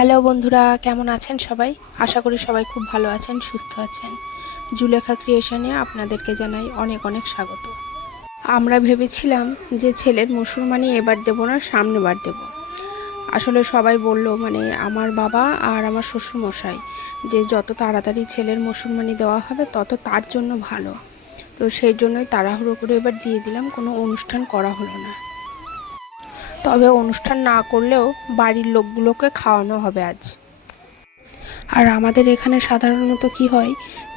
Hello বন্ধুরা, কেমন আছেন সবাই? আশা করি সবাই খুব ভালো আছেন, সুস্থ আছেন। জুলেখা ক্রিয়েশনে আপনাদেরকে জানাই অনেক অনেক স্বাগত। আমরা ভেবেছিলাম যে ছেলের মুসলমানি এবার দেবো না সামনে বার দেবো। আসলে সবাই বলল মানে আমার বাবা আর আমার শ্বশুর মশাই যে যত তাড়াতাড়ি ছেলের মুসলমানি দেওয়া হবে, তত তার জন্য ভালো। তো সেই জন্যই তাড়াহুড়ো করে এবার দিয়ে দিলাম, কোনো অনুষ্ঠান করা হলো না। তবে অনুষ্ঠান না করলেও বাড়ির লোকগুলোকে খাওয়ানো হবে আজ। আর আমাদের এখানে সাধারণত কি হয়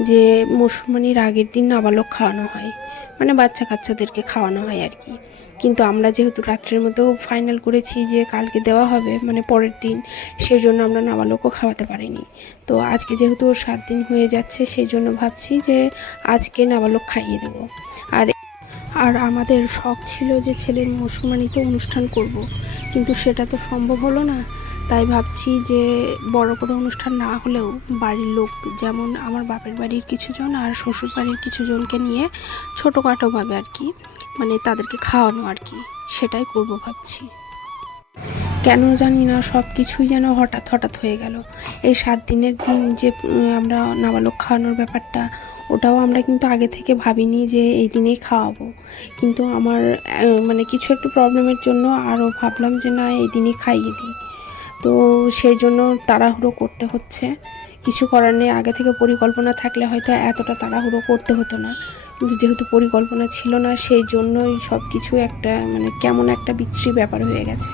যে মুসলমানির আগের দিন নাবালক খাওয়ানো হয় মানে বাচ্চা কাচ্চাদেরকে খাওয়ানো হয় আর কি। কিন্তু আমরা যেহেতু রাত্রের মধ্যেও ফাইনাল করেছি যে কালকে দেওয়া হবে মানে পরের দিন সেই জন্য আমরা নাবালকও খাওয়াতে পারিনি। তো আজকে যেহেতু সাত দিন হয়ে যাচ্ছে সেই জন্য ভাবছি যে আজকে নাবালক খাইয়ে দেবো। আর আর আমাদের শখ ছিল যে ছেলের মুসলমানিতে অনুষ্ঠান করব। কিন্তু সেটা তো সম্ভব হলো না। তাই ভাবছি যে বড় করে অনুষ্ঠান না হলেও বাড়ির লোক যেমন আমার বাপের বাড়ির কিছুজন আর শ্বশুর বাড়ির কিছুজনকে নিয়ে ছোটোখাটোভাবে আর কি মানে তাদেরকে খাওয়ানো আর কি, সেটাই করব ভাবছি। কেন জানি না, সব কিছুই যেন হঠাৎ হঠাৎ হয়ে গেল। এই সাত দিনের দিন যে আমরা নাবালক খাওয়ানোর ব্যাপারটা ওটাও আমরা কিন্তু আগে থেকে ভাবিনি যে এই দিনেই খাওয়াবো। কিন্তু আমার মানে কিছু একটু প্রবলেমের জন্য আরও ভাবলাম যে না, এই দিনই খাইয়ে দিই। তো সেই জন্য তাড়াহুড়ো করতে হচ্ছে। কিছু করার নেই, আগে থেকে পরিকল্পনা থাকলে হয়তো এতটা তাড়াহুড়ো করতে হতো না। কিন্তু যেহেতু পরিকল্পনা ছিল না, সেই জন্যই সব কিছু একটা মানে কেমন একটা বিচ্ছিরি ব্যাপার হয়ে গেছে।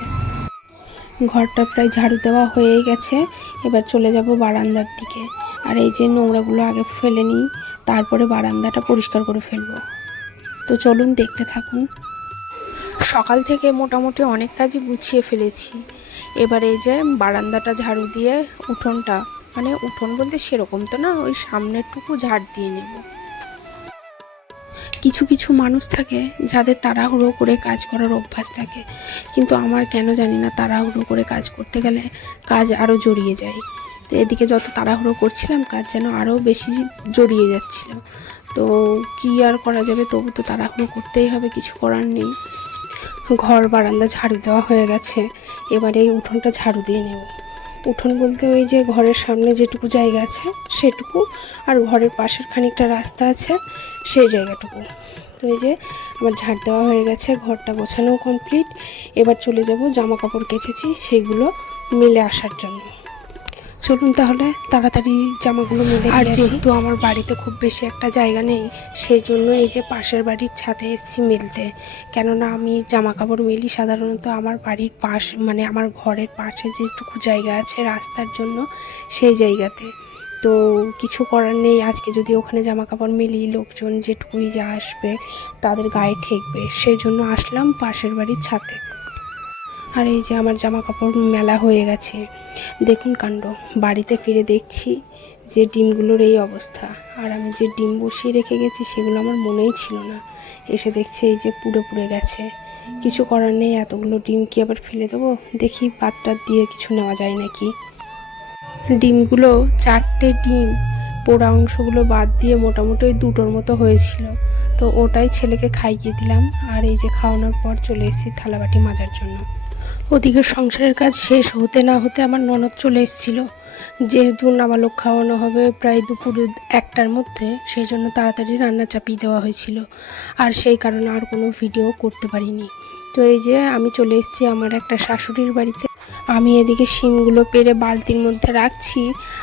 ঘরটা প্রায় ঝাড়ু দেওয়া হয়েই গেছে। এবার চলে যাব বারান্দার দিকে। আর এই যে নোংরাগুলো আগে ফেলে নিই। তারপরে বারান্দাটা পরিষ্কার করে ফেলব। তো চলুন দেখতে থাকুন। সকাল থেকে মোটামুটি অনেক কাজই গুছিয়ে ফেলেছি। এবার এই যে বারান্দাটা ঝাড়ু দিয়ে উঠোনটা মানে উঠোন বলতে সেরকম তো না, ওই সামনেরটুকু ঝাড় দিয়ে নেব। কিছু কিছু মানুষ থাকে যাদের তাড়াহুড়ো করে কাজ করার অভ্যাস থাকে। কিন্তু আমার কেন জানি না তাড়াহুড়ো করে কাজ করতে গেলে কাজ আরও জড়িয়ে যায়। তো এদিকে যত তাড়াহুড়ো করছিলাম, কাজ যেন আরও বেশি জড়িয়ে যাচ্ছিল। তো কী আর করা যাবে? তবু তো তাড়াহুড়ো করতেই হবে, কিছু করার নেই। ঘর বারান্দা ঝাড়ু দেওয়া হয়ে গেছে। এবারে এই উঠোনটা ঝাড়ু দিয়ে নেব। উঠোন বলতে ওই যে ঘরের সামনে যেটুকু জায়গা আছে, সেটুকু। আর ঘরের পাশের খানিকটা রাস্তা আছে, সেই জায়গাটুকু। তো এই যে আমার ঝাড় দেওয়া হয়ে গেছে, ঘরটা গোছানো কমপ্লিট এবার চলে যাব জামা কাপড় কেচেছি, সেগুলো মেলে আসার জন্য। চলুন তাহলে তাড়াতাড়ি জামাগুলো মেলে আর যেহেতু আমার বাড়িতে খুব বেশি একটা জায়গা নেই সেই জন্য এই যে পাশের বাড়ির ছাদে এসেছি মেলতে। কেননা আমি জামা কাপড় মেলি সাধারণত আমার বাড়ির পাশ মানে আমার ঘরের পাশে যেটুকু জায়গা আছে রাস্তার জন্য সেই জায়গাতে। তো কিছু করার নেই আজকে যদি ওখানে জামা কাপড় মেলি লোকজন যেটুকুই যা আসবে তাদের গায়ে ঠেকবে। সেই জন্য আসলাম পাশের বাড়ির ছাদে। আর এই যে আমার জামা কাপড় মেলা হয়ে গেছে। দেখুন কাণ্ড, বাড়িতে ফিরে দেখছি যে ডিমগুলোর এই অবস্থা। আর আমি যে ডিম বসিয়ে রেখে গেছি সেগুলো আমার মনেই ছিল না। এসে দেখছি এই যে পুড়ে পুড়ে গেছে। কিছু করার নেই, এতগুলো ডিম কি আবার ফেলে দেবো? দেখি পাত্রার দিয়ে কিছু নেওয়া যায় নাকি? ডিমগুলো চারটে ডিম, পোড়া অংশগুলো বাদ দিয়ে মোটামুটি ওই দুটোর মতো হয়েছিল। তো ওটাই ছেলেকে খাইয়ে দিলাম। আর এই যে খাওয়ানোর পর চলে এসেছি থালাবাটি মাজার জন্য। ওদিকে সংসারের কাজ শেষ হতে না হতে আমার ননদ চলে এসেছিল। যেহেতু নাবালক খাওয়ানো হবে প্রায় দুপুর একটার মধ্যে সেই জন্য তাড়াতাড়ি রান্না চাপিয়ে দেওয়া হয়েছিল। আর সেই কারণে আর কোনো ভিডিও করতে পারিনি। তো এই যে আমি চলে এসেছি আমার একটা শাশুড়ির বাড়িতে। আমি এদিকে শিমগুলো পেরে বালতির মধ্যে রাখছি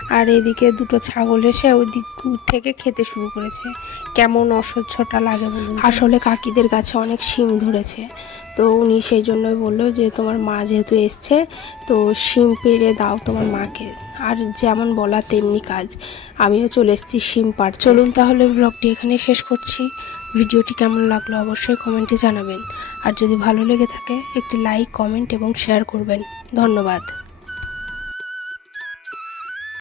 আর এদিকে দুটো ছাগল এসে ওই দিক থেকে খেতে শুরু করেছে। কেমন অসহ্যটা লাগে বলুন আসলে কাকিদের গাছে অনেক শিম ধরেছে। তো উনি সেই জন্যই বলল যে, তোমার মা যেহেতু এসছে, তো শিম পেড়ে দাও তোমার মাকে। আর যেমন বলা তেমনি কাজ। আমিও চলে এসেছি শিম পার চলুন তাহলে ব্লগটি এখানে শেষ করছি। ভিডিওটি কেমন লাগল অবশ্যই কমেন্টে জানাবেন। আর যদি ভালো লেগে থাকে, একটি লাইক, কমেন্ট এবং শেয়ার করবেন। ধন্যবাদ।